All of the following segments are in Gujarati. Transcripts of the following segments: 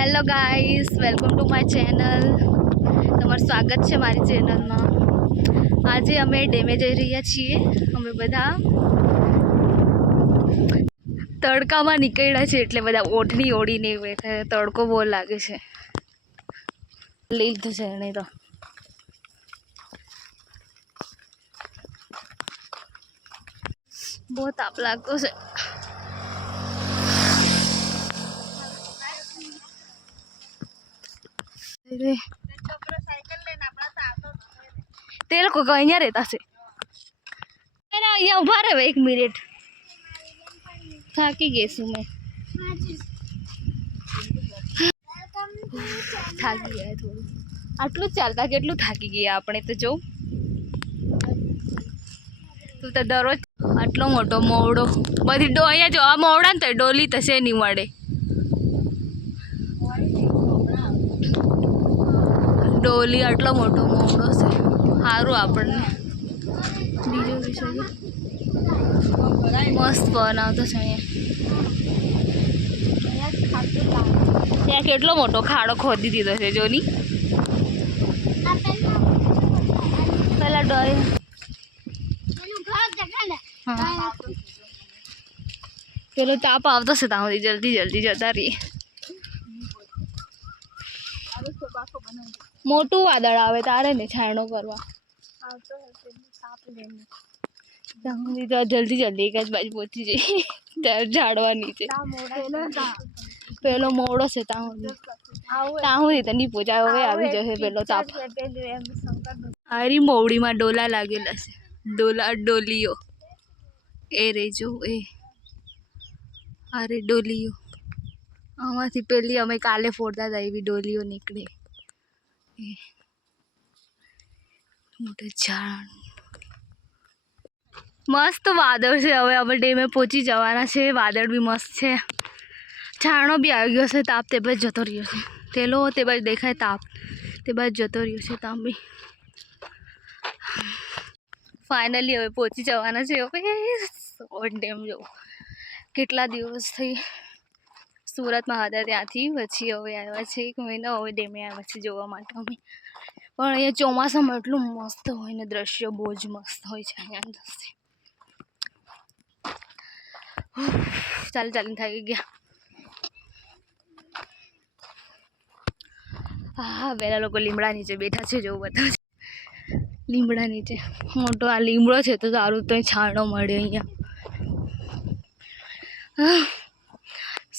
Hello guys, welcome to my channel. તમારું સ્વાગત છે મારી ચેનલમાં. આજે અમે ડેમે જઈ રહ્યા છીએ. અમે બધા તડકામાં નીકળ્યા છે એટલે બધા ઓઢણી ઓઢીને બેઠા. તડકો બહુ લાગે છે. લીધું છે એને તો બહુ તાપ લાગતો છે. તે લોકો અહીંયા રહેતા છે. અહીંયા ઉભા રહે 1 મિનિટ. થાકી ગઈ છું મેં. થાકી ગયા થોડું. આટલું જ ચાલતા કેટલું થાકી ગયા આપણે તો. જો તું તો દરરોજ આટલો મોટો મોવડો બધી અહીંયા જો આ મોવડા ને તો ડોલી થશે નહીં મળે. ડોલી આટલો મોટો મોવડો છે. સારું આપણને બીજો વિષય મસ્ત બનાવતો છે. અહીંયા ત્યાં કેટલો મોટો ખાડો ખોદી દીધો છે જોની. પેલા ડોય પેલો તાપ આવતો છે ત્યાં સુધી જલ્દી જલ્દી જતા રહીએ. મોટું વાદળ આવે તારે ને છાયણો કરવા જલ્દી જલ્દી એક જ બાજુ પહોંચી જઈએ ઝાડવા નીચે. પેલો મોવડો છે ત્યાં સુધી તો નહીં પહોંચાય. હવે આવી જશે પેલો તાપ. હારી મોવડીમાં ડોલા લાગેલા છે. ડોલીઓ એ રેજો એ અરે ડોલીઓ આમાંથી પેલી અમે કાલે ફોડતા હતા એવી ડોલીઓ નીકળે. મોટા ઝાડ મસ્ત વાદળ છે. હવે અમે ડેમે પહોંચી જવાના છે. વાદળ બી મસ્ત છે. છાણો બી આવી ગયો છે. તાપ તે બાજુ જતો રહ્યો છે. પેલો તે બાજુ દેખાય તાપ તે બાજુ જતો રહ્યો છે. તાપ બી ફાઇનલી હવે પહોંચી જવાના છે. હવે ડેમ જો કેટલા દિવસ થઈ સુરતમાં હતા ત્યાંથી પછી હવે આવ્યા છે. 1 મહિનો હવે ડેમે આવ્યા છે જોવા માટે અમે. પણ અહીંયા ચોમાસામાં એટલું મસ્ત હોય ને દ્રશ્ય બહુ જ મસ્ત હોય છે અહીંયા. ચાલી ચાલીને થાકી ગયા. હા પેલા લોકો લીમડા નીચે બેઠા છે જોવું બધા. લીમડા નીચે મોટો આ લીમડો છે તો સારું તો છાણો મળે અહીંયા.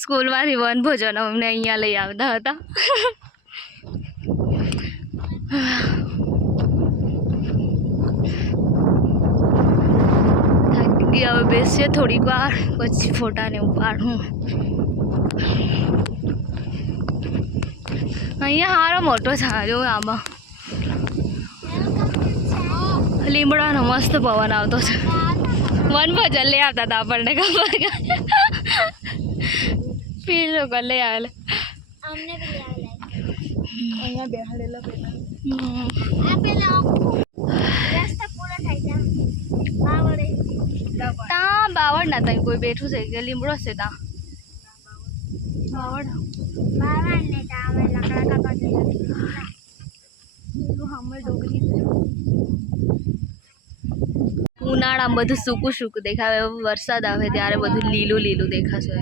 સ્કૂલમાંથી વનભોજન અમને અહીંયા લઈ આવતા હતા. થાકી ગયા. હવે બેસીએ થોડીક વાર પછી ફોટાને ઉપાડું. અહીંયા સારો મોટો છાંયો આમાં લીમડાનો મસ્ત પવન આવતો છે. વનભોજન લઈ આવતા હતા આપણને ખબર. પી લોકો લઈ આવેલા અહીંયા બેહાડેલા ત્યાં બાવળ ના ત્યાં કોઈ બેઠું છે કે લીમડો છે ત્યાં બાવળ ઉનાળામાં બધું સૂકું સૂકું દેખાવે. વરસાદ આવે ત્યારે બધું લીલું લીલું દેખાશે.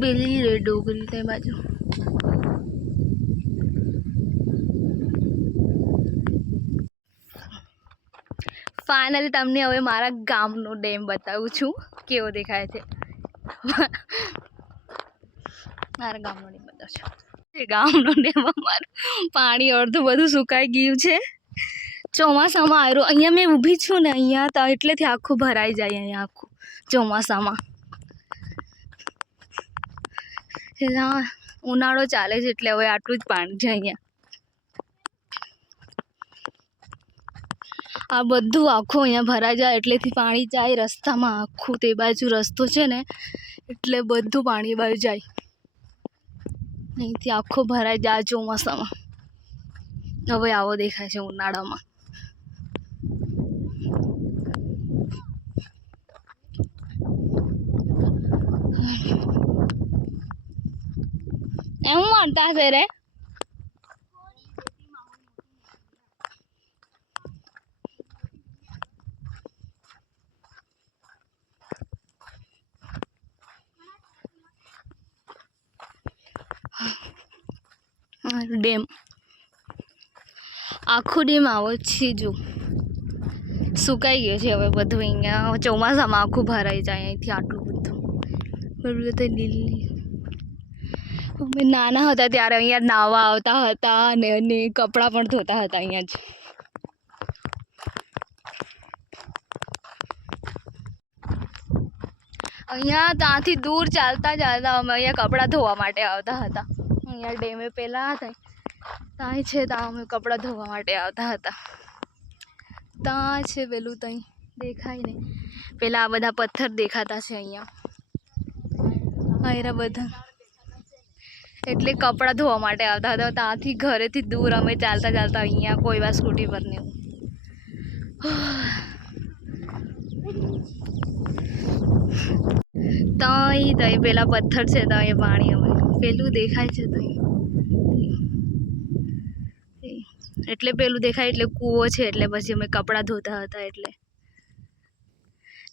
પેલી રે ડોગરી તે બાજુ ફાઇનલી તમને હવે મારા ગામનો ડેમ બતાવું છું કેવો દેખાય છે. મારા ગામનો ડેમ બતાવું છું. ગામનો ડેમ અમારું પાણી અડધું બધું સુકાઈ ગયું છે. ચોમાસામાં આવ્યું અહીંયા મેં ઊભી છું ને અહીંયા તો એટલેથી આખું ભરાઈ જાય અહીંયા આખું ચોમાસામાં. ઉનાળો ચાલે છે એટલે હવે આટલું જ પાણી છે અહીંયા. આ બધું આખું અહીંયા ભરાઈ જાય એટલેથી પાણી જાય રસ્તામાં આખું. તે બાજુ રસ્તો છે ને એટલે બધું પાણી બાજુ જાય. અહીંથી આખો ભરાઈ જાય ચોમાસામાં. હવે આવો દેખાય છે ઉનાળામાં. म्हणता है रे ડેમ આખું ડેમ આવો છે જો સુકાઈ ગયો છે હવે બધું અહીંયા ચોમાસામાં આખું ભરાઈ જાય અહીંથી આટલું બધું બરાબર તો લીલી અમે નાના હતા ત્યારે અહીંયા નાવા આવતા હતા અને કપડાં પણ ધોતા હતા અહીંયા જ અહીંયા ત્યાંથી દૂર ચાલતા ચાલતા અમે અહીંયા કપડાં ધોવા માટે આવતા હતા અહીંયા ડેમે પહેલાં હતા ત્યાં છે ત્યાં અમે કપડાં ધોવા માટે આવતા હતા ત્યાં છે પેલું ત્યાં દેખાય ને પેલા આ બધા પથ્થર દેખાતા છે અહીંયા આયરા બધા એટલે કપડાં ધોવા માટે આવતા હતા ત્યાંથી ઘરેથી દૂર અમે ચાલતા ચાલતા અહીંયા કોઈ વાર સ્કૂટી પર ને ત્યાં પેલા પથ્થર છે ત્યાં એ પાણી અમે પેલું દેખાય છે ત્યાં એટલે પેલું દેખાય એટલે કૂવો છે એટલે પછી અમે કપડાં ધોતા હતા એટલે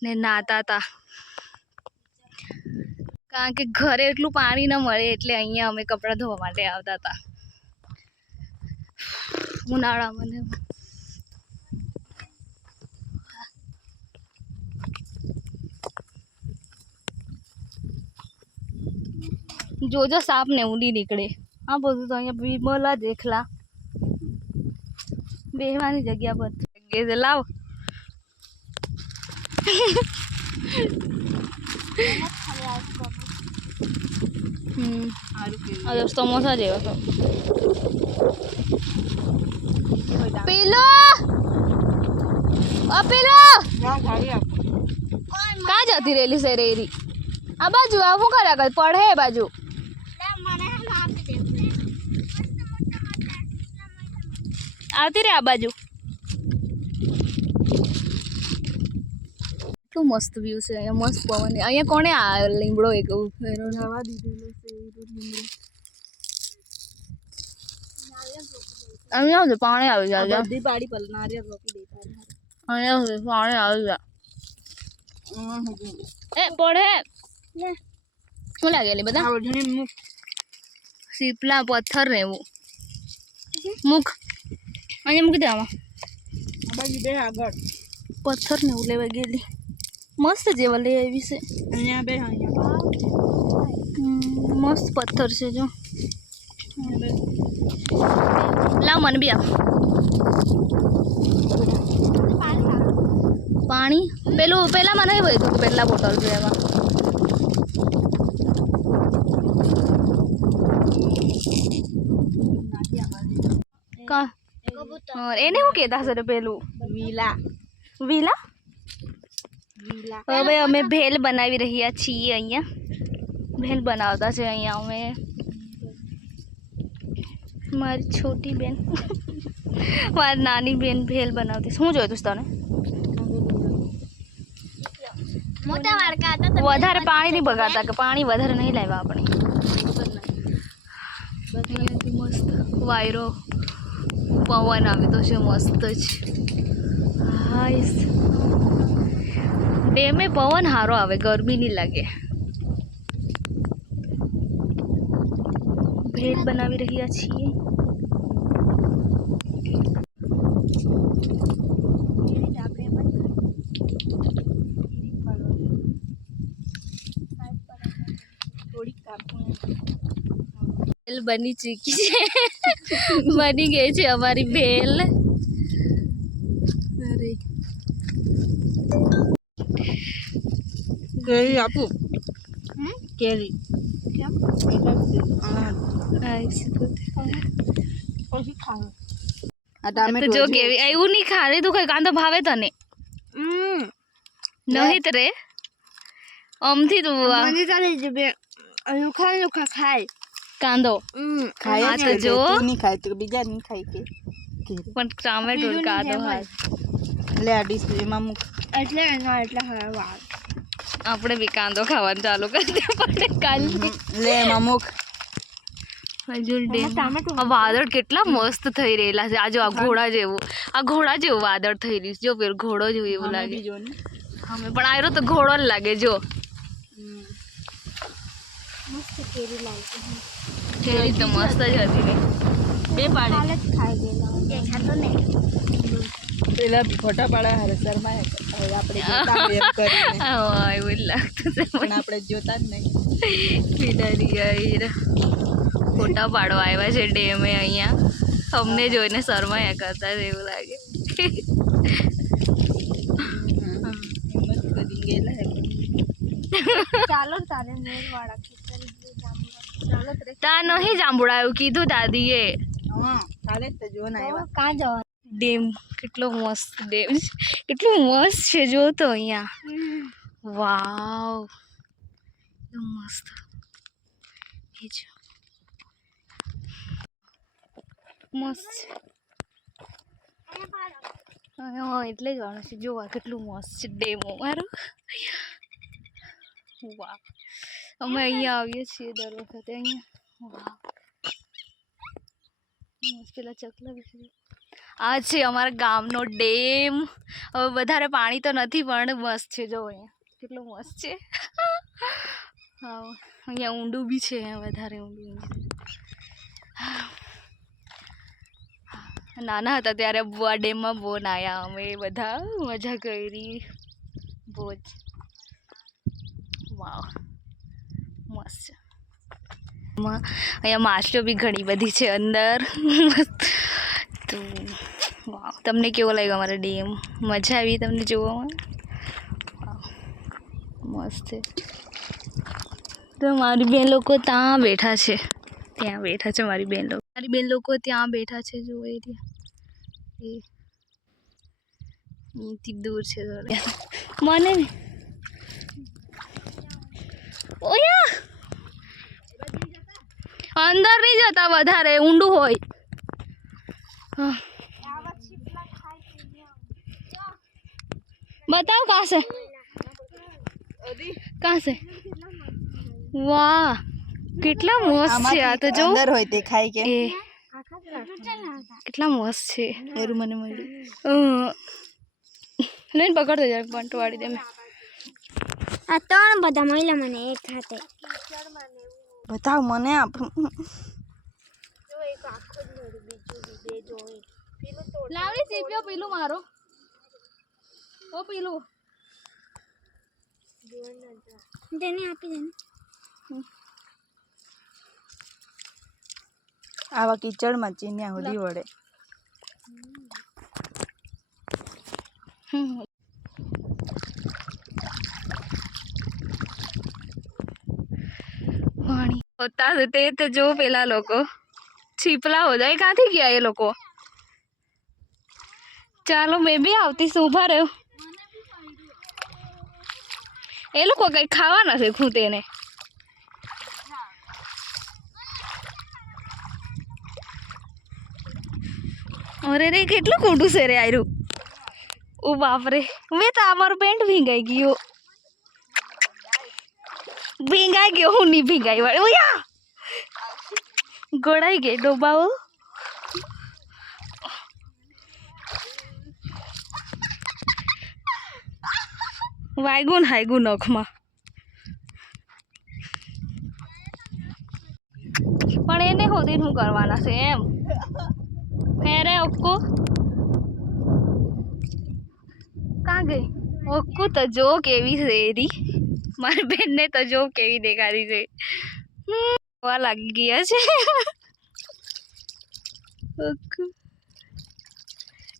ને નાતા હતા કારણ કે ઘરે એટલું પાણી ન મળે એટલે અહીંયા અમે કપડાં ધોવા માટે આવતા હતા ઉનાળામાં ને જોજો સાપ ને ઊંડી નીકળે આ બધું તો અહીંયા વિમલા દેખલા બેહવાની જગ્યા પર છે લાવ સમોસા જેવો તો પેલો કાં જતી રહેલી છે રેરી આ બાજુ આ શું કર્યા કર પડે એ બાજુ આવતી રે આ બાજુ કેટલું મસ્ત વ્યૂ છે અહીંયા મસ્ત પવન અહીંયા કોણે આ લીમડો એક રવા દીધેલો છે અહીંયા આવજો પાણી આવી જાય બધી પાડી પલ નારિયેળ રોપી દેતા અહીંયા પાણી આવી જાય એ પડે શું લાગેલી બધા સીપલા પથ્થર ને એવું મુખ અહીંયા મૂકી દે આમાં આગળ પથ્થર ને એવું લેવા ગયેલી મસ્ત જેવા લઈ આવી છે અહીંયા બે મસ્ત પથ્થર છે જો લાવ મને બી આપ પાણી પેલું પેલા મને નહીં બધું પેલા બોટલ છે એમાં એને શું કહેતા સર પેલું વિલા વિલા હવે અમે ભેલ બનાવી રહ્યા છીએ અહીંયા ભેલ બનાવતા છે અહીંયા અમે મારી છોટી બેન મારી નાની બેન ભેલ બનાવતી શું જોયું તું તને વધારે પાણી નહીં બગાડતા કે પાણી વધારે નહીં લાવ્યા આપણે મસ્ત વાયરો પવન આવે તો છે મસ્ત જ હાઈસ ડેમે પવન સારો આવે ગરમી નહીં લાગે ભેલ બનાવી રહ્યા છીએ ભેલ બની ચૂકી છે બની ગઈ છે અમારી ભેલ અરે કેરી આપું કેરી જો કેવી એવું નહીં ખાને તું કઈ કાંદો ભાવે તને નહીં રે આમથી તું ખાય કાંદો ખાય તો જો નહીં ખાય તો બીજા નહીં ખાય કે પણ ટામેટો કાંદો હાલ લે આ ડીશ એમાં મૂક એટલે આપણે બી કાંદો ખાવાનું ચાલુ કરી દે પડે કાલ લે એમાં મૂક હજુ ડેમ આ વાદળ કેટલા મસ્ત થઈ રહેલા છે. આ જો આ ઘોડા જેવું વાદળ થઈ રહ્યું છે. જો પેલું ઘોડો જેવું એવું લાગે. અમે પણ આવ્યો તો ઘોડો જ લાગે. જો કેરી તો મસ્ત જ હતી ને. બે પાડે પેલા ફોટા પાડા હારે શર્માયા કરતા આપણે જોતા હોય એમ કરીને. હા એવું જ લાગતું છે. પણ આપણે જોતા જ નહીં. પીડારી યાર ફોટા પાડવા આવ્યા છે ડેમે અહીંયા. અમને જોઈને શરમાયા કરતા છે એવું લાગે. મસ્ત કરી ગયેલા હે. ચાલો તારે મેરવાડા ચાલો તા નહીં જાંબુડાયું કીધું દાદીએ. હા કાલે જ તો જોન આવ્યા. કાં જવા ડેમ કેટલો મસ્ત ડેમ છે. કેટલું મસ્ત છે જો તો અહીંયા. વાવ એકદમ મસ્ત. એ જો મસ્ત છે. હા એટલે જ વાળું છે. જોવા કેટલું મસ્ત છે ડેમો મારું. વાહ અમે અહીંયા આવીએ છીએ દર વખતે અહીંયા. વાહ પેલા ચકલા બી. આ છે અમારા ગામનો ડેમ. હવે વધારે પાણી તો નથી પણ મસ્ત છે. જો અહીંયા કેટલું મસ્ત છે. હા અહીંયા ઊંડું બી છે. વધારે ઊંડું. નાના હતા ત્યારે આ ડેમમાં બહુ નાયા અમે બધા. મજા કરી બહુ જ. વાવ મસ્ત છે. અહીંયા માછલીઓ બી ઘણી બધી છે અંદર. તો વાવ તમને કેવો લાગ્યો અમારો ડેમ? મજા આવી તમને જોવામાં? મસ્ત છે. તો મારી બેન લોકો ત્યાં બેઠા છે. ત્યાં બેઠા છે મારી બેન લોકો ત્યાં બેઠા છે. જો એ અહીંથી દૂર છે મને ને. ઓયા અંદર નહીં જતા વધારે ઊંડું હોય. बताओ कहाँ से वाह કેટલા મસ્ત છે. આ તો જો અંદર હોય તે ખાઈ કે એ કેટલા મસ્ત છે. એરું મને મળ્યું. લઈને પકડતો જાય પંટવાડી દે. આ ત્રણ બધા મળ્યા મને એક હાથે. બતાવ મને આપ. લાવડી સીપ્યો પેલું મારો. ઓ પેલું તેને આપી દે. આવા કીચડમાં ચીન્યા હોલી વડે. પાણી હોતા તે તો જો પેલા લોકો છીપલા હો જાય. ક્યાંથી ગયા એ લોકો? ચાલો મેં બી આવતી છું. ઊભા રહ્યો. એ લોકો કઈ ખાવાના છે ખૂંટેને. અરે રે કેટલું ખોટું છે રે આયરું. ઓ બાપરે મેં તો અમારું પેન્ટ ભીંગાઈ ગયું. હું નહીં ભીંગાઈ વાળી. ઓયા ગોળાઈ ગઈ ડોબાઓ. વાયગું હાયગું નખમાં. પણ એને હોદી શું કરવાના છે એમ. ફેરે ઓક્કો કાં ગઈ? ઓક્કુ તો જો કેવી છે એરી. મારી બેનને તો જો કેવી દેખાડી છે. લાગી ગયા છે. ઓક્કુ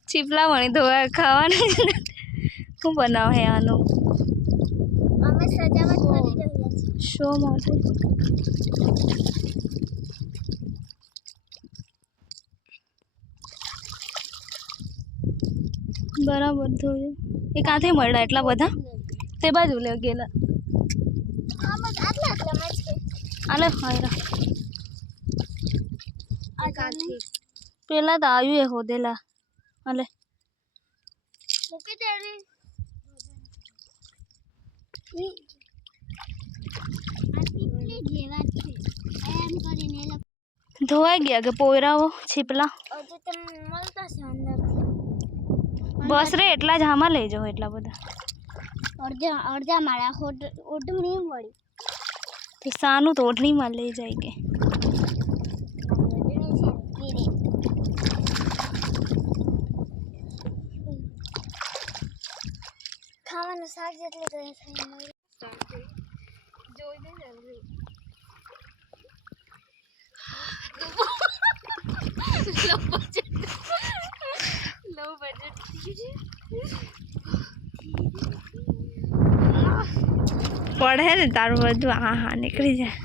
ચીપલા વણી ધોવા ખાવાના. શું બનાવે હે આનું? અમે સજાવટ કરી રહ્યા છીએ. શો માટે બરાબર ધોયું. એ કાંથી મળ્યા એટલા બધા? તે બાજુ લે ગયેલા. આટલામાં છે. આલે ફાયરા આ કાથી પેલા તો આવ્યું એ હોદેલા. આલે મૂકી દે રે. આ પીપળી જેવા છે એમ કરીને ધોવાઈ ગયા કે પોયરાઓ છીપલા હજુ તો મળતા છે અંદરથી બસ રે એટલા જ હામાં લઈ જાઓ એટલા બધા અડધા માળા ઓઢણી મળી તો સાનું તો ઓઢણીમાં લઈ જાય કે ઓઢણી છે ગીરી ખાવાનું શાક જેટલું તો જોઈ દે જલ્દી લો બજેટ પડે ને તારું બધું હા હા નીકળી જાય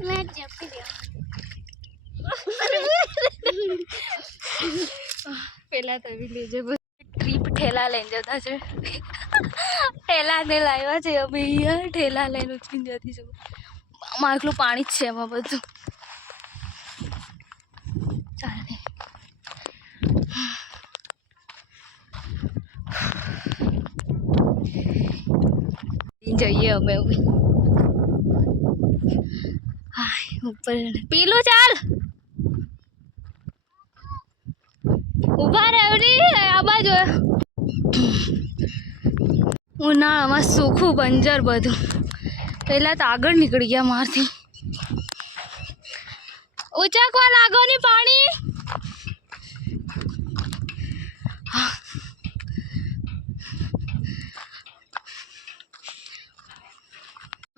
મેં જપી દે પેલા તો બી લેજે ટ્રીપ ઠેલા લઈને જતા છે ઠેલાને લાવ્યા છે અમે અહીંયા ઠેલા લઈને ઉચકીને જતી છું આમાં એકલું પાણી જ છે એમાં બધું ચાલે જઈએ અમે હવે હાય ઉપર પીલું ચાલ ઉભા રહેવડી આ બાજુ ઉનાળામાં સૂખું બંજર બધું પહેલાં તો આગળ નીકળી ગયા મારથી ઉચકવા લાગો ની પાણી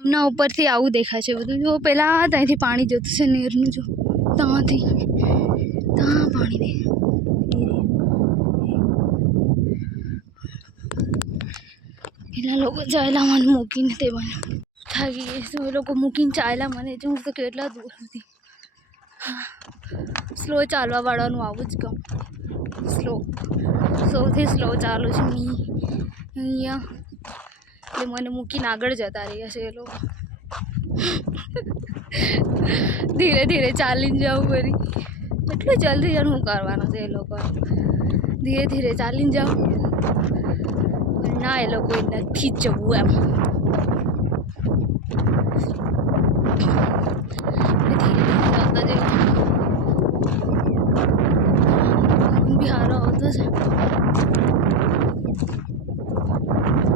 ના ઉપરથી આવું દેખાય છે બધું જો પહેલાં ત્યાંથી પાણી જતું છે નીરનું જો ત્યાંથી ત્યાં પાણી દે પેલા લોકો ચાલ્યા મને મૂકીને તે મને થાકી ગઈ તો એ લોકો મૂકીને ચાલ્યા મને જો હું તો કેટલા દૂર હતી સ્લો ચાલવાવાળાનું આવું જ કામ સ્લો સૌથી સ્લો ચાલુ છે અહીંયા એટલે મને મૂકીને આગળ જતા રહ્યા છે એ લોકો ધીરે ધીરે ચાલીને જાઉં ફરી એટલું જલ્દી જણ હું કરવાનું છે એ લોકો ધીરે ધીરે ચાલીને જાઉં ના એ લોકો નથી જવું એમ બિહારો આવતો છે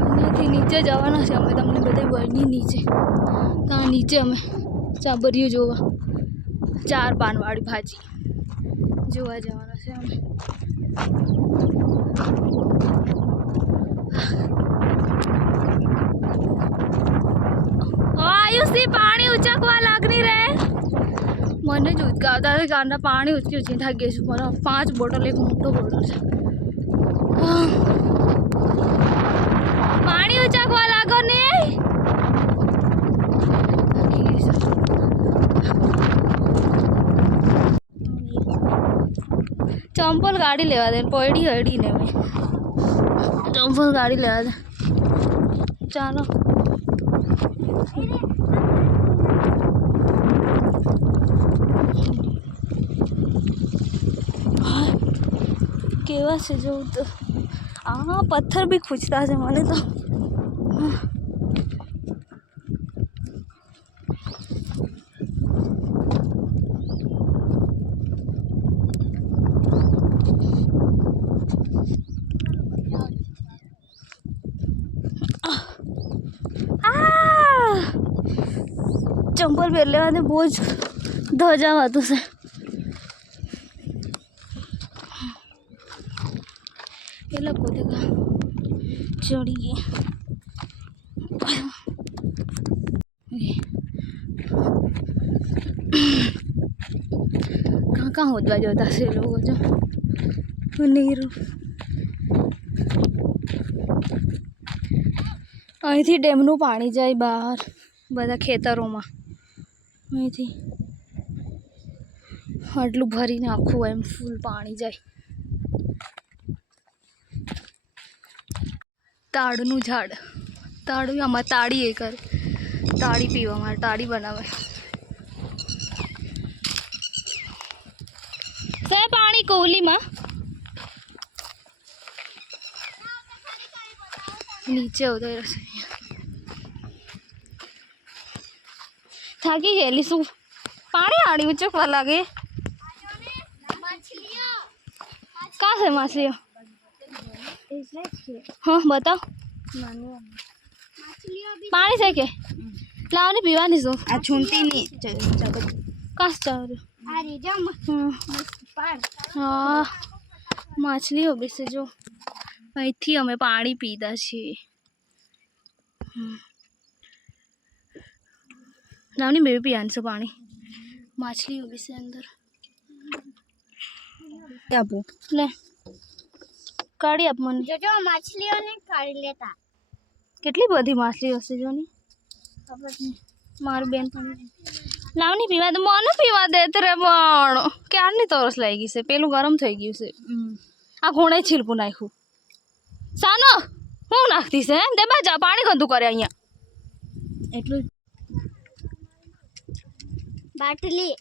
અહીંયાથી નીચે જવાના છે અમે તમને બધા વળની નીચે ત્યાં નીચે અમે ચાબરીયું જોવા 4 પાનવાળી ભાજી જોવા જવાના છે અમે આયુષી પાણી ઉચકવા લાગની રે મને જ ઉચકાવતા હતા કારના પાણી ઉચકી ઉચકી થાકી છું પણ 5 બોટલ એક મોટો બોટલ છે પાણી ઉચકવા લાગો ને ચંપલ ગાડી લેવા દે પડી હડી ને મેં ચંપલ ગાડી લેવા દે ચાલો કેવા છે જોઉં તો આ પથ્થર બી ખૂંચતા છે મને તો ચંપલ પહેર લેવા દે બહુ જ ધજાવાતું છે એ લોકો દેખા ચડી ગયા કાં હોદવા જતા છે એ લોકો જો નીરું અહીંથી ડેમનું પાણી જાય બહાર બધા ખેતરોમાં અહીંથી આટલું ભરીને આખું એમ ફૂલ પાણી જાય તાડનું ઝાડ તાડું આમાં તાળી એ કરે તાળી પીવા માટે તાળી બનાવે સે પાણી કોહલીમાં નીચે ઉતર્યો છે થાકી ગયેલી શું પાણી આડી ઊંચકવા લાગે કા છે માછલીઓ હા બતાવ પાણી છે કે લાવની પીવાની શું આ છૂંટીની કાસ ચાવ હા માછલીઓ બેસે જો અહીંથી અમે પાણી પીતા છીએ લાવની બેબી પીવાનું છે પાણી માછલીઓ બેસે અંદર આપો લે કાઢી આપ મને જો માછલીઓને કાઢી લેતા કેટલી બધી માછલીઓ હશે જોની મારી બેન લાવની પીવા દે મને પીવા દે રે પણ ક્યારની તરસ લાગી ગઈ છે પેલું ગરમ થઈ ગયું છે આ ખૂણે છીલપું નાખ્યું સાનો હું નાખતી છે તે બાજા પાણી ગંદુ કરે અહીંયા એટલું બાટલી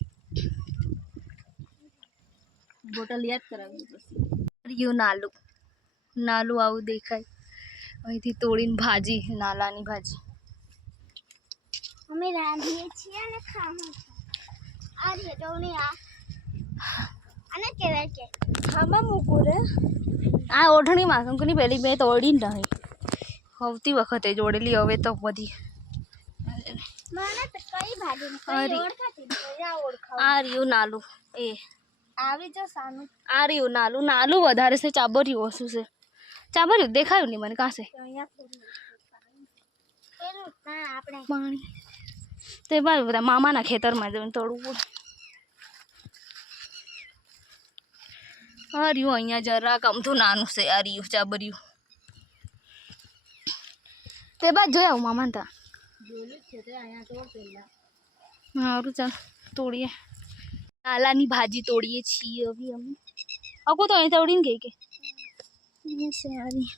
બોટલ યાદ કરાવી રહ્યું નાલું નાલું આવું દેખાય અહીંથી તોડીને ભાજી નાલાની ભાજી અમે રાંધીએ છીએ ને ખાવું આ રે જોની આ આને કહેવાય કે ખાવા મૂકું રે આ ઓઢણી માસંકની પેલી મેં તોડીને નહીં હવતી વખતે જોડેલી હવે તો બધી મને તો કઈ ભાજી અરે. કઈ ઓળખાતી નહીં ઓળખાવ આ રહ્યું નાલું એ આવી જો સાનું આ રહ્યું નાલું નાલું વધારે છે ચાબરિયું ઓછું છે ચાબરિયું દેખાયું નહીં મને કાંસે તો અહીંયા પેલું ના આપણે પાણી તે બાદ બધા મામાના ખેતરમાં જઈને તોડવું પડે આ રહ્યું અહીંયા જરાક અમથું નાનું છે આ રહ્યું ચાબરિયું તે બાદ જોઈ આવું મામાને ત્યાં સારું ચાલ તોડીએ નાલાની ભાજી તોડીએ છીએ હવે અમે અકો તો અહીં તોડીને ગઈ કે અહીંયા છે આ રહી.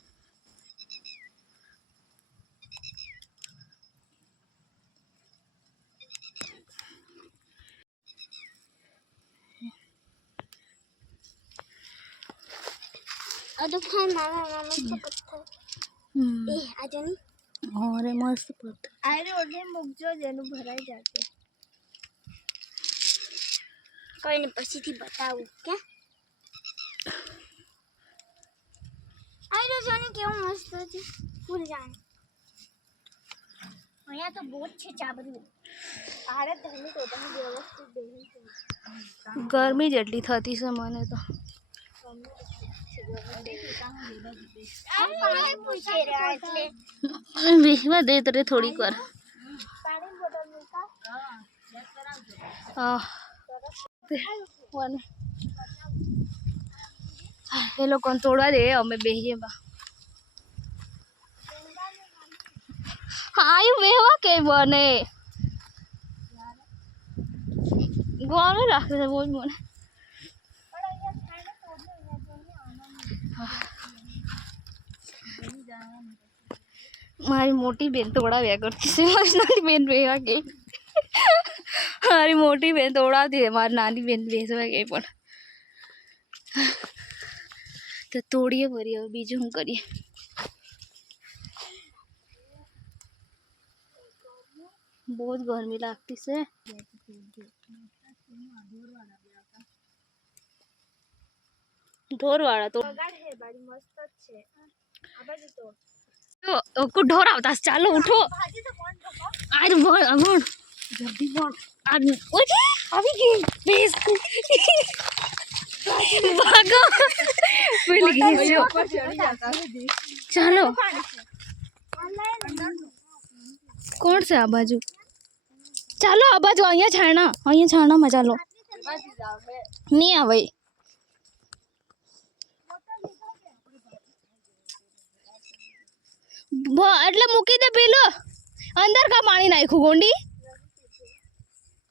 અદુફાન નાના નાના છે પથ્થર એ આ જોની અરે મસ્ત પથ્થર આરે ઓઢે મૂકજો જેનું ભરાઈ જશે કોઈને પછીથી બતાવું કે આરે જોની કેવું મસ્ત છે ફૂલ જાણ અહીંયા તો બહુ જ છે ચાબરું આરે ધની તો તમે વ્યવસ્થિત દેવી છે ગરમી જેટલી થતી છે મને તો પાણી પૂછે રે એટલે બેસવા દે તરે થોડીક વાર પાણી બોટલ મૂકા એ લોકોને તોડવા દે અમે બેસીએ બા આયુ બેહવા કે બને ગોળે રાખે છે બહુ જ મને મારી મોટી બેન તોડાવ્યા કરતી છે મારી નાની બેન બેહવા ગઈ મારી મોટી બેન તોડાવતી મારી નાની બેન બેસવા ગઈ પણ તો તોડીએ ફરી હવે બીજું શું કરીએ બહુ જ ગરમી લાગતી છે ઢોરવાળા તો મસ્ત જ છે આ બાજુ તો ઢોર આવતા છે. ચાલો ઉઠો આજ ભણ ભણ જલ્દી ભણ આજ ઓય આવી ગઈ બેસ ભાગો પેલી ગઈ ચાલો કોણ છે આ બાજુ ચાલો આ બાજુ અહીંયા છાણામાં ચાલો નહીં આવે એટલે મૂકી દે પેલો અંદર કા પાણી નાખ્યું ગોંડી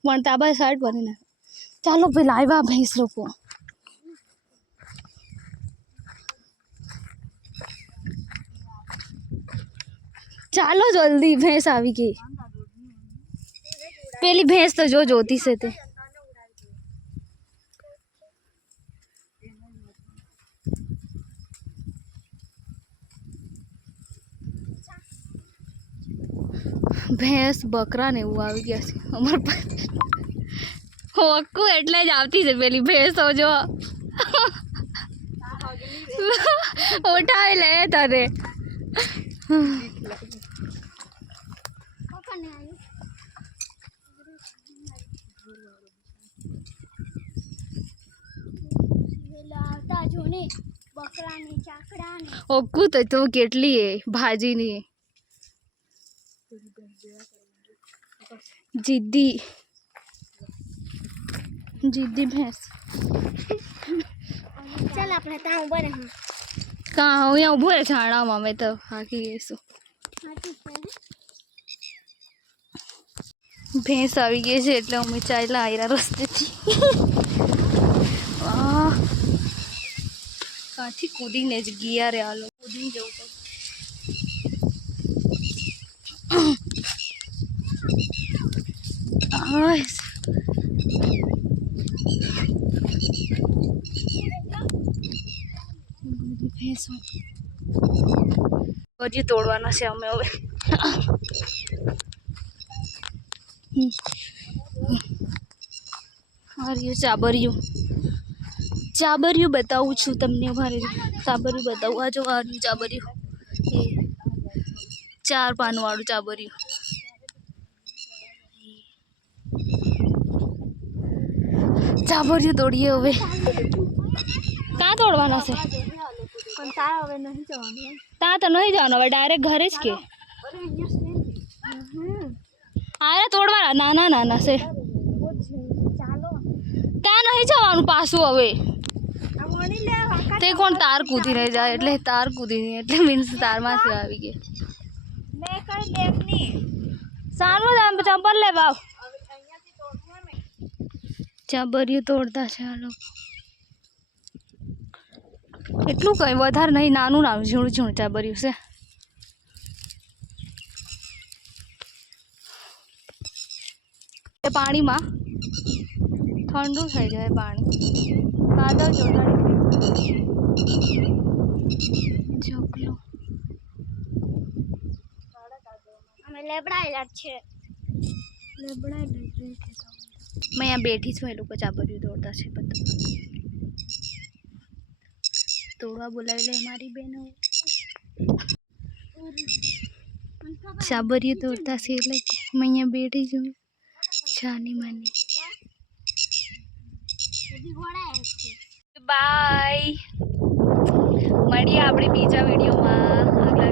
પણ તાબા સાઈડ ભરી નાખ ચાલો પેલા આવ્યા ભેંસ લોકો ચાલો જલ્દી ભેંસ આવી ગઈ પેલી ભેંસ તો જો જોતી છે તે ભેંસ બકરા ને એવું આવી ગયા છે અમારા પાસે હોકું એટલે જ આવતી છે પેલી ભેંસો જો ઉઠાવી લે તને બકરાની ચાકડાની ઓકું તો કેટલી એ ભાજીની જીદ્દી જીદ્દી ભેંસ ચાલ આપણે ત્યાં ઉભા રહે કાં અહીંયા ઊભો રહે છાણામાં અમે તો હાકી ગઈશું ભેંસ આવી ગઈ છે એટલે અમે ચાલ્યા આયરા રસ્તેથી કાંથી કૂદીને જ ગયા રે આ લોકો કૂદીને જવું પડે ભેંસો હજી તોડવાના છે અમે હવે ચાબરિયું ચાબરિયું બતાવું છું તમને મારે ચાબરિયું બતાવું આ જો આર્યું ચાબરિયું એ 4 પાનવાળું ચાબરિયું ચાબરિયું તોડીએ હવે ક્યાં તોડવાના છે પણ તારા હવે નહીં જવાનું ત્યાં તો નહીં જવાનું હવે ડાયરેક્ટ ઘરે જ કે આરે તોડવાના નાના નાના છે ચાલો ત્યાં નહીં જવાનું પાછું હવે તે કોણ તાર કૂદી નહીં જાય એટલે તાર કૂદી નહીં એટલે મીન્સ તારમાંથી આવી ગઈ મેં કઈ લેખની સારું ચંપલ લે બાપ ચાબરિયું તોડતા છે આ લોકો એટલું કઈ વધારે નહીં નાનું નાનું ઝીણું ઝીણું ચાબરિયું છે એ પાણીમાં ઠંડુ થઈ જાય પાણી કાદવ જોડાડી અમે લેબડાયેલા છે મેં અહીંયા બેઠી છું એ લોકો ચાબરિયું તોડતા છે બધા તોડવા બોલાવી લે મારી બહેનો ચાબરિયું તોડતા છે એટલે મેં અહીંયા બેઠી છું છાની માની બાય મળીએ આપણે બીજા વિડીયોમાં આગલા